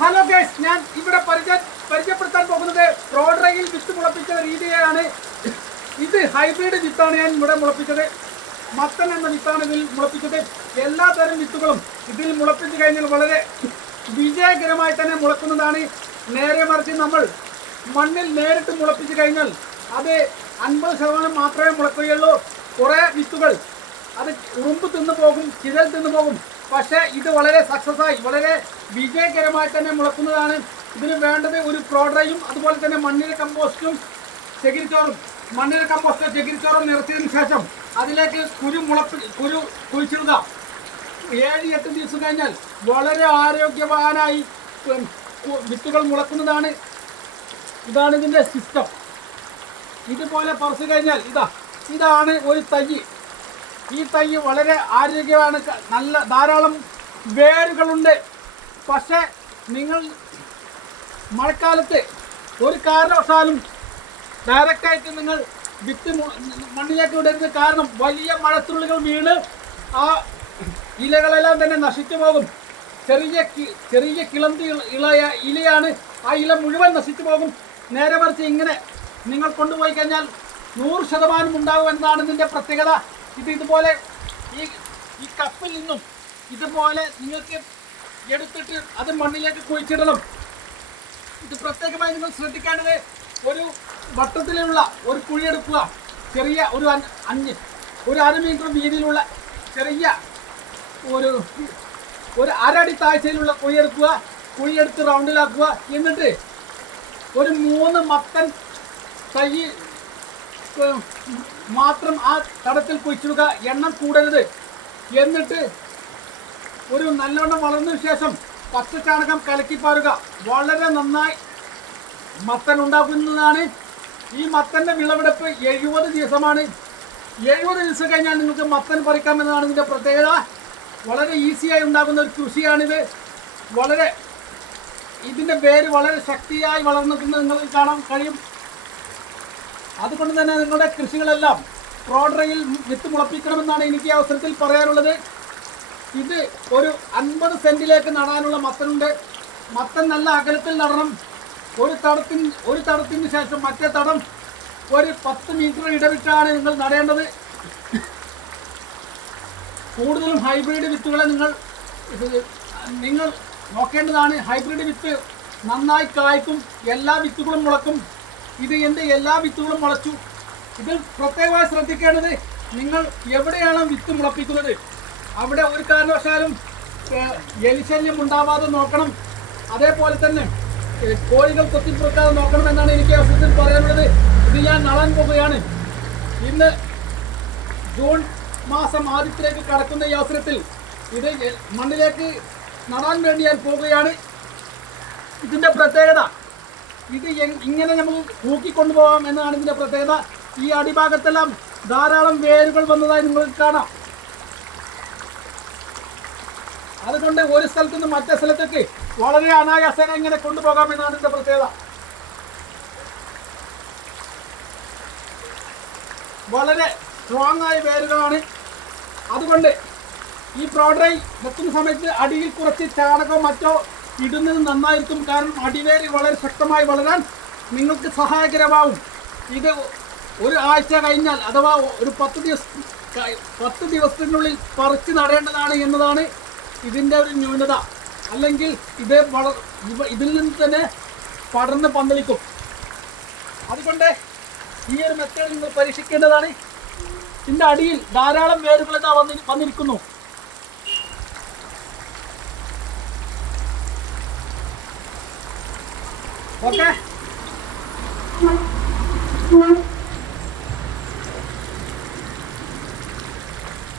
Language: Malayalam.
ഹലോ ഗൈസ് ഞാൻ ഇവിടെ പരിചയ പരിചയപ്പെടുത്താൻ പോകുന്നത് റോഡറയിൽ വിത്ത് മുളപ്പിച്ച രീതിയാണ്. ഇത് ഹൈബ്രിഡ് വിത്താണ് ഞാൻ ഇവിടെ മുളപ്പിച്ചത്. മത്തൻ എന്ന വിത്താണ് ഇതിൽ മുളപ്പിച്ചത്. എല്ലാ തരം വിത്തുകളും ഇതിൽ മുളപ്പിച്ച് കഴിഞ്ഞാൽ വളരെ വിജയകരമായി തന്നെ മുളക്കുന്നതാണ്. നേരെ മറിച്ച് നമ്മൾ മണ്ണിൽ നേരിട്ട് മുളപ്പിച്ച് കഴിഞ്ഞാൽ അത് അൻപത് ശതമാനം മാത്രമേ മുളക്കുകയുള്ളൂ. കുറേ വിത്തുകൾ അത് ഉറുമ്പ് തിന്നു പോകും ചിതൽ തിന്നു പോകും പക്ഷേ ഇത് വളരെ സക്സസ് ആയി വളരെ വിജയകരമായി തന്നെ മുളക്കുന്നതാണ്. ഇതിന് വേണ്ടത് ഒരു പ്രോഡ്രയും അതുപോലെ തന്നെ മണ്ണിര കമ്പോസ്റ്റും ചകിരിച്ചോറും. മണ്ണിര കമ്പോസ്റ്റോ ചകിരിച്ചോറും നിറച്ചതിന് ശേഷം അതിലേക്ക് കുരു മുളപ്പി കുരു കുഴിച്ചിടുക. ഏഴ് എട്ട് ദിവസം കഴിഞ്ഞാൽ വളരെ ആരോഗ്യവാനായി വിത്തുകൾ മുളക്കുന്നതാണ്. ഇതാണ് ഇതിന്റെ സിസ്റ്റം ഇതുപോലെ പറിച്ചു കഴിഞ്ഞാൽ ഇതാ ഇതാണ് ഒരു തൈ ഈ തൈ വളരെ ആരോഗ്യമാണ് നല്ല ധാരാളം വേരുകളുണ്ട്. പക്ഷേ നിങ്ങൾ മഴക്കാലത്ത് ഒരു കാരണവശാലും ഡയറക്റ്റായിട്ട് നിങ്ങൾ വിത്ത് മണ്ണിലേക്ക് വിടരുത്. കാരണം വലിയ മഴത്തുള്ളികൾ വീണ് ആ ഇലകളെല്ലാം തന്നെ നശിച്ചു പോകും. ചെറിയ ചെറിയ കിളന്തി ഇള- ഇളയ ഇലയാണ് ആ ഇല മുഴുവൻ നശിച്ചു പോകും. നേരെ മറിച്ച് ഇങ്ങനെ നിങ്ങൾ കൊണ്ടുപോയി കഴിഞ്ഞാൽ നൂറ് ശതമാനം ഉണ്ടാകും എന്നാണ് ഇതിന്റെ പ്രത്യേകത. ഇത് ഇതുപോലെ ഈ ഈ കപ്പിൽ നിന്നും ഇതുപോലെ നിങ്ങൾക്ക് എടുത്തിട്ട് അത് മണ്ണിലേക്ക് കുഴിച്ചിടണം. ഇത് പ്രത്യേകമായി നിങ്ങൾ ശ്രദ്ധിക്കേണ്ടത് ഒരു വട്ടത്തിലുള്ള ഒരു കുഴി എടുക്കുക. ചെറിയ ഒരു അഞ്ച് ഒരു അര മീറ്റർ വീതിയിലുള്ള ചെറിയ ഒരു ഒരു അരടി താഴ്ചയിലുള്ള കുഴി എടുക്കുക. കുഴി എടുത്ത് റൗണ്ടിലാക്കുക. എന്നിട്ട് ഒരു മൂന്ന് മത്തൻ തൈ മാത്രം ആ തടത്തിൽ കുഴിച്ചിടുക. എണ്ണം കൂടരുത്. എന്നിട്ട് ഒരു നല്ലവണ്ണം വളർന്ന ശേഷം പച്ചച്ചാണകം കലക്കിപ്പാറുക വളരെ നന്നായി മത്തൻ ഉണ്ടാക്കുന്നതാണ്. ഈ മത്തന്റെ വിളവെടുപ്പ് എഴുപത് ദിവസമാണ്. എഴുപത് ദിവസം കഴിഞ്ഞാൽ നിങ്ങൾക്ക് മത്തൻ പറിക്കാമെന്നതാണ് ഇതിന്റെ പ്രത്യേകത. വളരെ ഈസിയായി ഉണ്ടാകുന്ന ഒരു കൃഷിയാണിത്. വളരെ ഇതിന്റെ പേര് വളരെ ശക്തിയായി വളർന്നിട്ടുണ്ട്. നിങ്ങൾക്ക് കാണാൻ കഴിയും. അതുകൊണ്ട് തന്നെ നിങ്ങളുടെ കൃഷികളെല്ലാം റോഡറയിൽ വിത്ത് മുളപ്പിക്കണമെന്നാണ് എനിക്ക് അവസരത്തിൽ പറയാനുള്ളത്. ഇത് ഒരു അൻപത് സെന്റിലേക്ക് നടാനുള്ള മത്തനുണ്ട്. മത്തൻ നല്ല അകലത്തിൽ നടണം. ഒരു തടത്തിന് ഒരു തടത്തിന് ശേഷം മറ്റേ തടം ഒരു പത്ത് മീറ്റർ ഇടവിട്ടാണ് നിങ്ങൾ നടേണ്ടത്. കൂടുതലും ഹൈബ്രിഡ് വിത്തുകളെ നിങ്ങൾ നിങ്ങൾ നോക്കേണ്ടതാണ്. ഹൈബ്രിഡ് വിത്ത് നന്നായി കായ്ക്കും എല്ലാ വിത്തുകളും മുളക്കും. ഇത് എന്റെ എല്ലാ വിത്തുകളും മുളച്ചു. ഇതിൽ പ്രത്യേകമായി ശ്രദ്ധിക്കേണ്ടത് നിങ്ങൾ എവിടെയാണ് വിത്ത് മുളപ്പിക്കുന്നത്? അവിടെ ഒരു കാരണവശാലും എലിശല്യം ഉണ്ടാവാതെ നോക്കണം. അതേപോലെ തന്നെ കോഴികൾ കൊത്തിപ്പുറക്കാതെ നോക്കണം എന്നാണ് എനിക്ക് അവസരത്തിൽ പറയാനുള്ളത്. ഇത് ഞാൻ നടാൻ പോവുകയാണ്. ഇന്ന് ജൂൺ മാസം ആദ്യത്തിലേക്ക് കടക്കുന്ന ഈ അവസരത്തിൽ ഇത് മണ്ണിലേക്ക് നടാൻ വേണ്ടി ഞാൻ പോവുകയാണ്. ഇതിന്റെ പ്രത്യേകത ഇത് ഇങ്ങനെ നമുക്ക് തൂക്കിക്കൊണ്ടുപോകാം എന്നതാണ് ഇതിന്റെ പ്രത്യേകത. ഈ അടിഭാഗത്തെല്ലാം ധാരാളം വേരുകൾ വന്നതായി നിങ്ങൾക്ക് കാണാം. അതുകൊണ്ട് ഒരു സ്ഥലത്ത് നിന്ന് മറ്റേ സ്ഥലത്തേക്ക് വളരെ അനായാസേന ഇങ്ങനെ കൊണ്ടുപോകാം എന്നാണ് ഇതിന്റെ പ്രത്യേകത. വളരെ സ്ട്രോങ് ആയ വേരുകളാണ്. അതുകൊണ്ട് ഈ പ്രോഡ്രൈ വെക്കുന്ന സമയത്ത് അടിയിൽ കുറച്ച് ചാണകമോ മറ്റോ ഇടുന്നത് നന്നായിരിക്കും. കാരണം അടിവേര് വളരെ ശക്തമായി വളരാൻ നിങ്ങൾക്ക് സഹായകരമാവും. ഇത് ഒരു ആഴ്ച കഴിഞ്ഞാൽ അഥവാ ഒരു പത്ത് ദിവസം പത്ത് ദിവസത്തിനുള്ളിൽ പറിച്ചു നടേണ്ടതാണ് എന്നതാണ് ഇതിന്റെ ഒരു ന്യൂനത. അല്ലെങ്കിൽ ഇത് വള ഇതിൽ നിന്ന് തന്നെ പടർന്ന് പന്തലിക്കും. അതുകൊണ്ട് ഈ ഒരു മെത്തേഡ് നിങ്ങൾ പരീക്ഷിക്കേണ്ടതാണ്. ഇതിന്റെ അടിയിൽ ധാരാളം വേരുകൾ വന്നി വന്നിരിക്കുന്നു. ഓക്കെ?